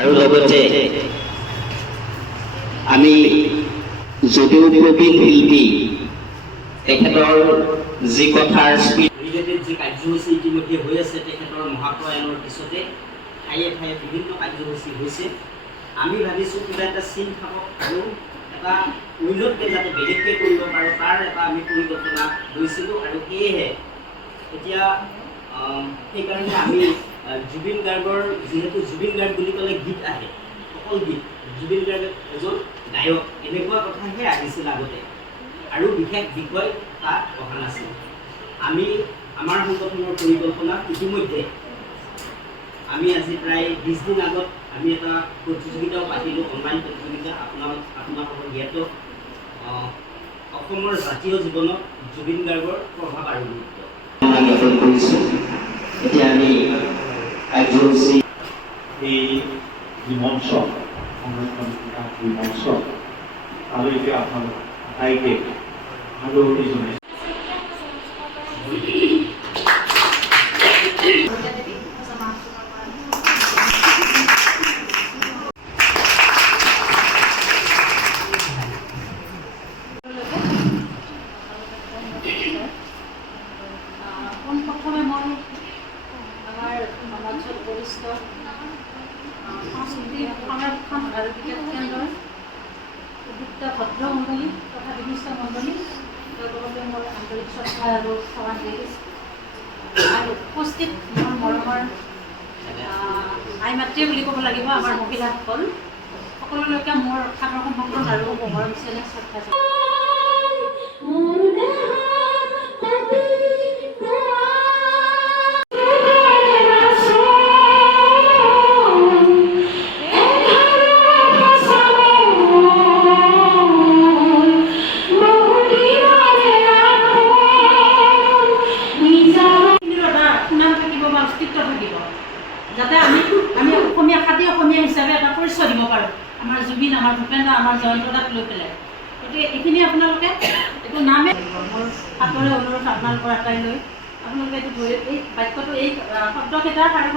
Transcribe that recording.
আৰু লগতে আমি যদিও প্ৰবীণ শিল্পী তেখেতৰ যি কথাৰ ৰিলেটেড যি কাৰ্যসূচী ইতিমধ্যে হৈ আছে তেখেতৰ মহাপ্ৰয়াণৰ পিছতে ঠায়ে ঠায়ে বিভিন্ন কাৰ্যসূচী হৈছে। আমি ভাবিছোঁ কিবা এটা চিন থাকক আৰু এটা উন্নতকৈ যাতে বেলেগকৈ কৰিব পাৰোঁ তাৰ এটা আমি পৰিকল্পনা লৈছিলোঁ আৰু সেয়েহে এতিয়া সেইকাৰণে আমি জুবিন গাৰ্গৰ যিহেতু জুবিন গাৰ্গ বুলি ক'লে গীত আহে অকল গীত, জুবিন গাৰ্গ এজন গায়ক এনেকুৱা কথাহে আহিছিল আগতে আৰু বিশেষ বিষয় তাত অহা নাছিল। আমি আমাৰ সংগঠনৰ পৰিকল্পনা ইতিমধ্যে আমি আজি প্ৰায় 20 দিন আগত আমি এটা প্ৰতিযোগিতাও পাতিলোঁ, অনলাইন প্ৰতিযোগিতা আপোনালোকৰ জ্ঞাত অসমৰ জাতীয় জীৱনত জুবিন গাৰ্গৰ প্ৰভাৱ আৰু গুৰুত্ব জ্ঞাপন কৰিছোঁ। এতিয়া আমি কাৰ্যসূচী এই মঞ্চ সংৰক্ষণ মঞ্চ তালৈকে আপোনালোক আটাইকে আদৰণি জনাইছোঁ। পোনপ্ৰথমে মই আমাৰ মঞ্চত পৰিচিত সাংস্কৃতিক সংৰক্ষণ আৰু বিকাশ কেন্দ্ৰৰ উদ্যোক্তা ভদ্ৰমণ্ডলী তথা বিশিষ্ট মণ্ডলী তেওঁলোকলৈ মোৰ আন্তৰিক শ্ৰদ্ধা আৰু সেৱা জনাইছোঁ। আৰু উপস্থিত মোৰ মৰমৰ আই মাতৃয়ে বুলি ক'ব লাগিব আমাৰ মহিলাসকল সকলোলৈকে মোৰ সাদৰ সম্ভাষণ আৰু মৰম চেনেহ শ্ৰদ্ধা জনাইছোঁ। যাতে আমি অসমীয়া খাতি অসমীয়া হিচাপে এটা পৰিচয় দিব পাৰোঁ আমাৰ জুবিন, আমাৰ ভূপেন্দ্ৰ, আমাৰ জয়ন্তদাক লৈ পেলাই। গতিকে এইখিনি আপোনালোকে এইটো নামে মোৰ হাতৰে অনুৰোধ আপোনালোকৰ এটাই লৈ আপোনালোকে এইটো এই বাক্যটো এই শব্দকেইটা আৰু